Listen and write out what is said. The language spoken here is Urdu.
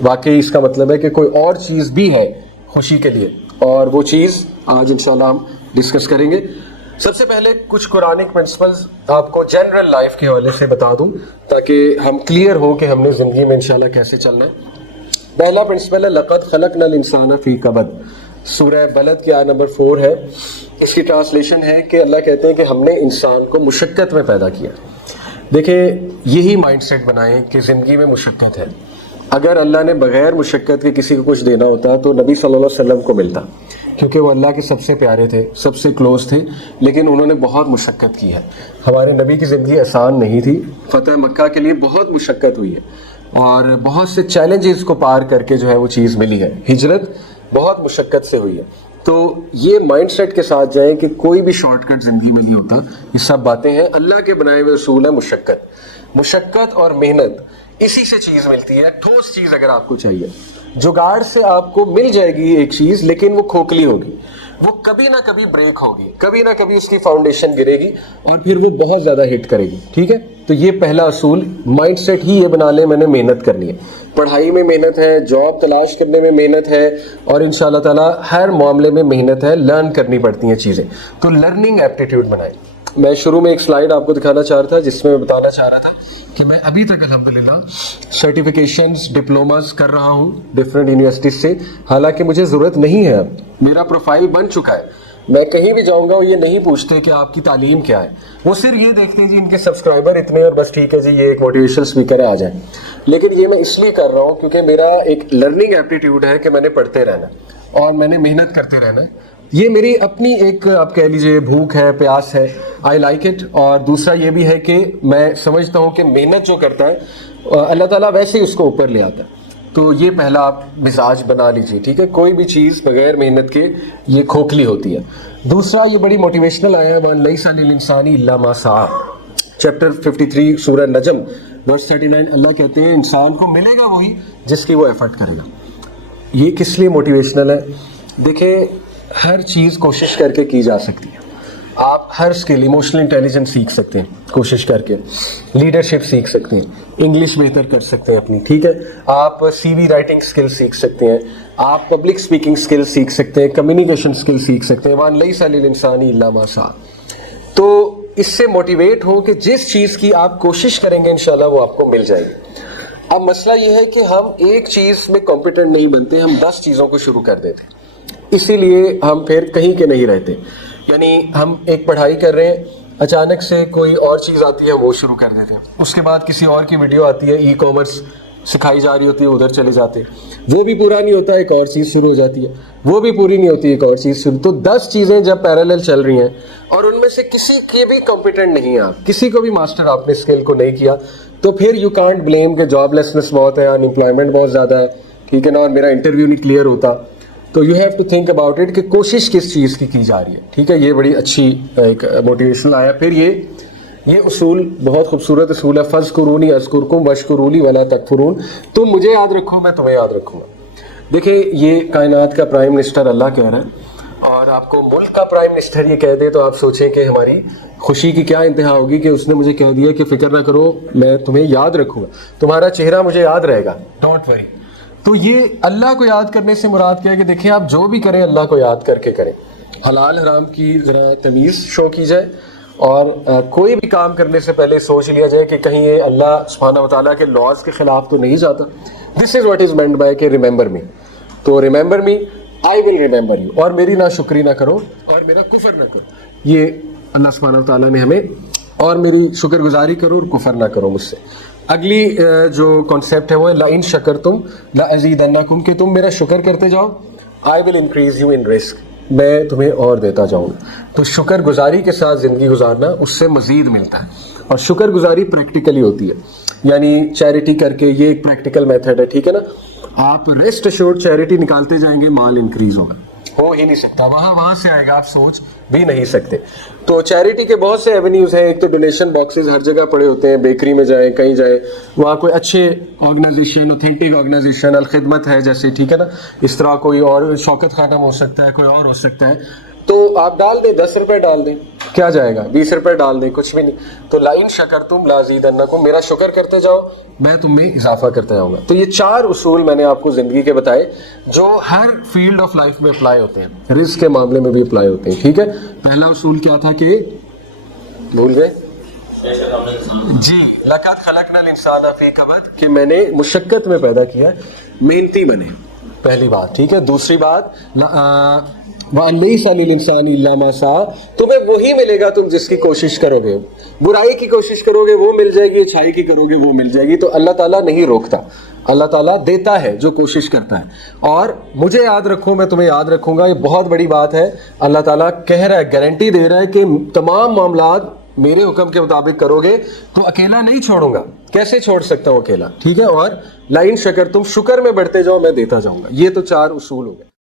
واقعی اس کا مطلب ہے کہ کوئی اور چیز بھی ہے خوشی کے لیے، اور وہ چیز آج انشاءاللہ ہم ڈسکس کریں گے۔ سب سے پہلے کچھ قرآنک پرنسپلز آپ کو جنرل لائف کے حوالے سے بتا دوں تاکہ ہم کلیئر ہو کہ ہم نے زندگی میں انشاءاللہ کیسے چلنا ہے۔ پہلا پرنسپل ہے لقد خلقنا الانسان فی کبد، سورہ بلد کی آیت نمبر 4 ہے۔ اس کی ٹرانسلیشن ہے کہ اللہ کہتے ہیں کہ ہم نے انسان کو مشقت میں پیدا کیا۔ دیکھیں یہی مائنڈ سیٹ بنائیں کہ زندگی میں مشقت ہے۔ اگر اللہ نے بغیر مشقت کے کسی کو کچھ دینا ہوتا تو نبی صلی اللہ علیہ وسلم کو ملتا، کیونکہ وہ اللہ کے سب سے پیارے تھے، سب سے کلوز تھے، لیکن انہوں نے بہت مشقت کی ہے۔ ہمارے نبی کی زندگی آسان نہیں تھی، فتح مکہ کے لیے بہت مشقت ہوئی ہے اور بہت سے چیلنجز کو پار کر کے جو ہے وہ چیز ملی ہے۔ ہجرت بہت مشقت سے ہوئی ہے۔ تو یہ مائنڈ سیٹ کے ساتھ جائیں کہ کوئی بھی شارٹ کٹ زندگی میں نہیں ہوتا، یہ سب باتیں ہیں، اللہ کے بنائے ہوئے اصول ہے۔ مشقت اور محنت، اسی سے چیز ملتی ہے۔ ٹھوس چیز اگر آپ کو چاہیے، جگاڑ سے آپ کو مل جائے گی ایک چیز، لیکن وہ کھوکھلی ہوگی، وہ کبھی نہ کبھی بریک ہوگی، کبھی نہ کبھی اس کی فاؤنڈیشن گرے گی اور پھر وہ بہت زیادہ ہٹ کرے گی، ٹھیک ہے؟ تو یہ پہلا اصول، مائنڈ سیٹ ہی یہ بنا لیں میں نے محنت کرنی ہے۔ پڑھائی میں محنت ہے، جاب تلاش کرنے میں محنت ہے، اور انشاءاللہ تعالی ہر معاملے میں محنت ہے، لرن کرنی پڑتی ہیں چیزیں۔ تو لرننگ ایپٹیٹیوڈ بنائیں۔ میں شروع میں ایک سلائیڈ آپ کو دکھانا چاہ رہا تھا جس میں بتانا چاہ رہا تھا کہ میں ابھی تک الحمدللہ سرٹیفیکیشنز، ڈپلوماز کر رہا ہوں ڈفرینٹ یونیورسٹیز سے، حالانکہ مجھے ضرورت نہیں ہے، اب میرا پروفائل بن چکا ہے۔ میں کہیں بھی جاؤں گا وہ یہ نہیں پوچھتے کہ آپ کی تعلیم کیا ہے، وہ صرف یہ دیکھتے ہیں جی ان کے سبسکرائبر اتنے اور بس ٹھیک ہے جی یہ ایک موٹیویشنل اسپیکر ہے، آ جائیں۔ لیکن یہ میں اس لیے کر رہا ہوں کیونکہ میرا ایک لرننگ ایپٹیٹیوڈ ہے کہ میں نے پڑھتے رہنا اور میں نے محنت کرتے رہنا ہے۔ یہ میری اپنی ایک آپ کہہ لیجیے بھوک ہے، پیاس ہے، آئی لائک اٹ۔ اور دوسرا یہ بھی ہے کہ میں سمجھتا ہوں کہ محنت جو کرتا ہے اللہ تعالیٰ ویسے ہی اس کو اوپر لے آتا ہے۔ تو یہ پہلا آپ مزاج بنا لیجیے، ٹھیک ہے؟ کوئی بھی چیز بغیر محنت کے یہ کھوکھلی ہوتی ہے۔ دوسرا یہ بڑی موٹیویشنل آیا ہے، وَأَن لَيْسَ لِلْإِنسَانِ إِلَّا مَا سَعَىٰ، چیپٹر 53 سورہ نجم ورس 39۔ اللہ کہتے ہیں انسان کو ملے گا وہی جس کی وہ ایفرٹ کرے گا۔ یہ کس لیے موٹیویشنل ہے؟ دیکھیں ہر چیز کوشش کر کے کی جا سکتی ہے۔ آپ ہر اسکل، ایموشنل انٹیلیجنس سیکھ سکتے ہیں کوشش کر کے، لیڈرشپ سیکھ سکتے ہیں، انگلش بہتر کر سکتے ہیں اپنی، ٹھیک ہے؟ آپ سی وی رائٹنگ اسکل سیکھ سکتے ہیں، آپ پبلک اسپیکنگ اسکل سیکھ سکتے ہیں، کمیونیکیشن اسکل سیکھ سکتے ہیں۔ وَأَن لَيْسَ لِلْإِنسَانِ إِلَّا مَا سَعَىٰ۔ تو اس سے موٹیویٹ ہو کہ جس چیز کی آپ کوشش کریں گے انشاءاللہ وہ آپ کو مل جائے گی۔ اب مسئلہ یہ ہے کہ ہم ایک چیز میں کمپیٹنٹ نہیں بنتے، ہم 10 چیزوں کو شروع کر دیتے ہیں، اسی لیے ہم پھر کہیں کے نہیں رہتے۔ یعنی ہم ایک پڑھائی کر رہے ہیں، اچانک سے کوئی اور چیز آتی ہے وہ شروع کر دیتے ہیں، اس کے بعد کسی اور کی ویڈیو آتی ہے، ای کامرس سکھائی جا رہی ہوتی ہے، ادھر چلے جاتے ہیں، وہ بھی پورا نہیں ہوتا، ایک اور چیز شروع ہو جاتی ہے، وہ بھی پوری نہیں ہوتی، ایک اور چیز شروع۔ تو 10 چیزیں جب پیرالل چل رہی ہیں اور ان میں سے کسی کے بھی کمپیٹنٹ نہیں ہیں، آپ کسی کو بھی ماسٹر آپ نے اسکل کو نہیں کیا، تو پھر یو کانٹ بلیم کہ جاب لیسنس بہت ہے، ان امپلائمنٹ بہت زیادہ ہے، ٹھیک ہے نا، اور میرا انٹرویو نہیں کلیئر ہوتا۔ تو you have to think about it کہ کوشش کس چیز کی جا رہی ہے، ٹھیک ہے؟ یہ بڑی اچھی ایک موٹیویشن آیا۔ پھر یہ اصول بہت خوبصورت اصول ہے، فَاذْكُرُونِي أَذْكُرْكُمْ وَاشْكُرُوا لِي وَلَا تَكْفُرُونَ، تم مجھے یاد رکھو میں تمہیں یاد رکھوں گا۔ دیکھیں یہ کائنات کا پرائم منسٹر اللہ کہہ رہا ہے، اور آپ کو ملک کا پرائم منسٹر یہ کہہ دے تو آپ سوچیں کہ ہماری خوشی کی کیا انتہا ہوگی کہ اس نے مجھے کہہ دیا کہ فکر نہ کرو میں تمہیں یاد رکھوں گا، تمہارا چہرہ مجھے یاد رہے گا، ڈونٹ وری۔ تو یہ اللہ کو یاد کرنے سے مراد کیا ہے کہ دیکھیں آپ جو بھی کریں اللہ کو یاد کر کے کریں، حلال حرام کی ذرا تمیز شو کی جائے، اور کوئی بھی کام کرنے سے پہلے سوچ لیا جائے کہ کہیں یہ اللہ سبحانہ وتعالیٰ کے لاز کے خلاف تو نہیں جاتا۔ This is what is meant by کہ ریممبر می، تو remember me I will remember you, اور میری نہ شکری نہ کرو اور میرا کفر نہ کرو، یہ اللہ سبحانہ وتعالیٰ نے ہمیں، اور میری شکر گزاری کرو اور کفر نہ کرو مجھ سے۔ اگلی جو کانسیپٹ ہے وہ لَإِن شَكَرْتُمْ لَأَزِيدَنَّكُمْ، کہ تم میرا شکر کرتے جاؤ، I will increase you in risk، میں تمہیں اور دیتا جاؤں گا۔ تو شکر گزاری کے ساتھ زندگی گزارنا اس سے مزید ملتا ہے، اور شکر گزاری پریکٹیکلی ہوتی ہے، یعنی چیریٹی کر کے، یہ ایک پریکٹیکل میتھڈ ہے، ٹھیک ہے نا؟ آپ ریسٹ ایشورڈ چیریٹی نکالتے جائیں گے، مال انکریز ہوگا، ہو ہی نہیں سکتا، وہاں سے آئے گا، آپ سوچ بھی نہیں سکتے۔ تو چیریٹی کے بہت سے ایونیوز ہیں، ایک تو ڈونیشن باکسز ہر جگہ پڑے ہوتے ہیں، بیکری میں جائیں، کہیں جائیں، وہاں کوئی اچھے آرگنائزیشن، اوتھینٹک آرگنائزیشن، الخدمت ہے جیسے، ٹھیک ہے نا، اس طرح کوئی اور شوکت خانم ہو سکتا ہے، کوئی اور ہو سکتا ہے، تو آپ ڈال دیں 10 روپے ڈال دیں, کیا جائے گا, 20 روپے ڈال دیں, کچھ بھی نہیں. تو لئن شکرتم لازیدنکم, میرا شکر کرتے جاؤ میں تم میں اضافہ کرتے جاؤں گا. تو یہ 4 اصول میں نے آپ کو زندگی کے بتائے جو ہر فیلڈ آف لائف میں اپلائی ہوتے ہیں, رزق کے معاملے میں بھی اپلائی ہوتے ہیں. ٹھیک ہے, پہلا اصول کیا تھا کہ بھول گئے جی, لقد خلقنا الانسان فی کبد, کہ میں نے مشقت میں پیدا کیا, محنتی بنے, پہلی بات. ٹھیک ہے, دوسری بات وَأَن لَيْسَ لِلْإِنسَانِ إِلَّا مَا سَعَىٰ, تمہیں وہی ملے گا تم جس کی کوشش کرو گے. برائی کی کوشش کرو گے وہ مل جائے گی, اچھائی کی کرو گے وہ مل جائے گی. تو اللہ تعالیٰ نہیں روکتا, اللہ تعالیٰ دیتا ہے جو کوشش کرتا ہے. اور مجھے یاد رکھو, میں تمہیں یاد رکھوں گا, یہ بہت بڑی بات ہے. اللہ تعالیٰ کہہ رہا ہے, گارنٹی دے رہا ہے کہ تمام معاملات میرے حکم کے مطابق کرو گے تو اکیلا نہیں چھوڑوں گا. کیسے چھوڑ سکتا ہوں اکیلا؟ ٹھیک ہے, اور لائن شکر, تم شکر میں بڑھتے جاؤ میں دیتا جاؤں گا. یہ تو 4 اصول ہو گئے.